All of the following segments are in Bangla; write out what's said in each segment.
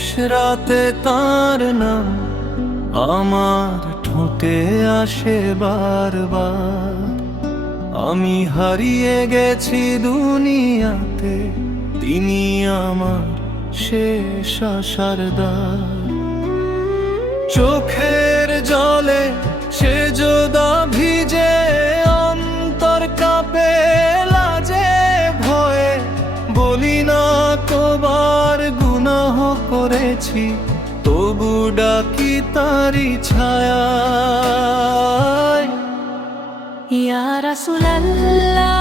শেষ রাতে তার নাম আমার ঠোঁটে আসে বারবার। আমি হারিয়ে গেছি দুনিয়াতে, তিনি আমার শেষ আশার দ্বার। চোখের জলে সে যোদা ভিজে, অন্তর কাঁপে লাজে ভয়ে। বলি না কবার গুনাহ করেছি, তবু ডাকি তারি ছায়ায়। ইয়া রাসূলুল্লাহ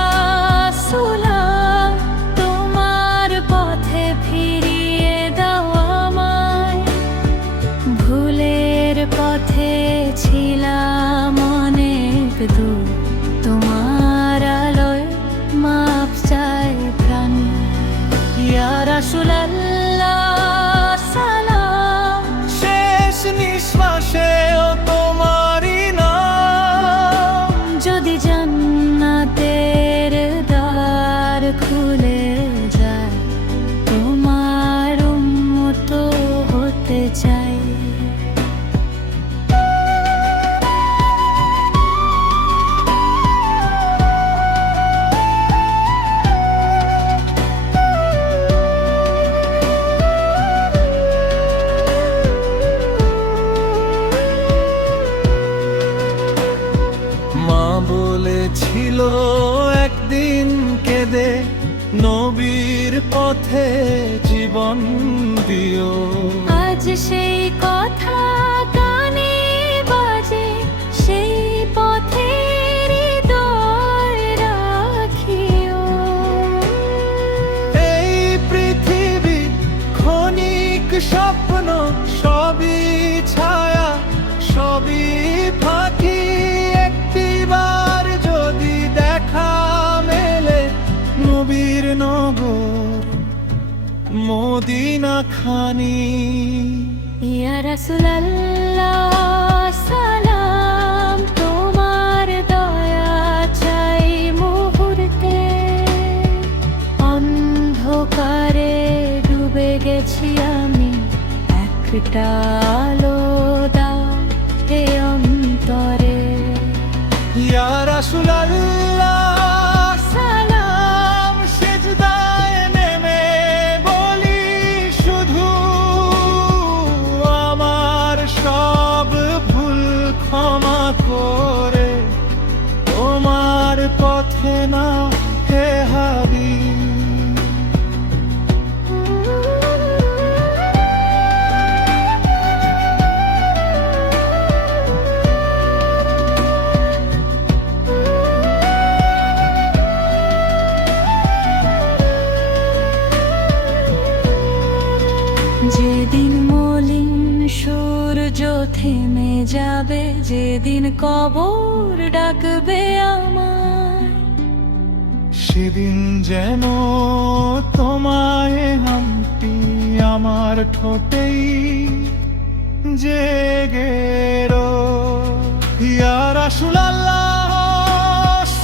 সালাম, তোমার পথে ফিরিয়ে দাও আমায়। ভুলের পথে ছিলাম অনেক দূর, তোমার আলোয় মাপ চাই প্রাণ। ইয়া রাসূলুল্লাহ সালাম, শেষ নিঃশ্বাসেও তোমারই নাম। যদি জান্নাতের দ্বার খুলে যায়, তোমার উম্মত হতে চাই। মা বলেছিল একদিন কেঁদে, নবীর পথে জীবন দিও। আজ সেই কথা কানে বাজে, সেই পথে হৃদয় রাখিও। এই পৃথিবী ক্ষণিক স্বপ্ন, সবই ছায়া, সবই ফাঁকি। একটিবার যদি দেখা মেলে, নবীর নগর মদিনা খানি। ইয়া রাসূলুল্লাহ সালাম, তোমার দয়া চাই মুহূর্তে। অন্ধকারে ডুবে গেছি আমি, একটা আলো দাও হে অন্তরে। ইয়া রাসূলুল্লাহ সালাম, সিজদায় নেমে বলি শুধু, আমার সব ভুল ক্ষমা করে তোমার পথে নাও হে হাবিব। যেদিন মলিন সূর্য থেমে যাবে, যেদিন কবর ডাকবে আমায়, সেদিন যেন তোমায় হাম্পি আমার ঠোঁটেই জেগে রো। ইয়া রাসূলুল্লাহ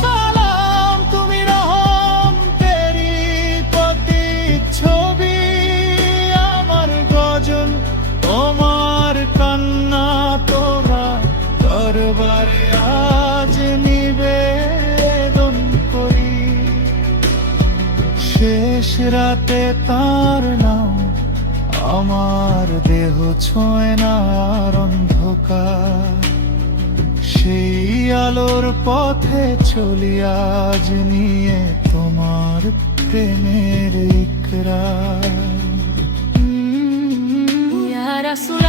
সালাম, তুমি রহমতেরই প্রতিচ্ছবি। আমার গজল তোমার কান্না তোরা দরবারে আজ নিবেদন করি। শেষ রাতে তার নাম আমার দেহ ছোঁয় না আর অন্ধকার। সেই আলোর পথে চলি আজ নিয়ে তোমার প্রেমের ইকরার। ইয়া রাসূল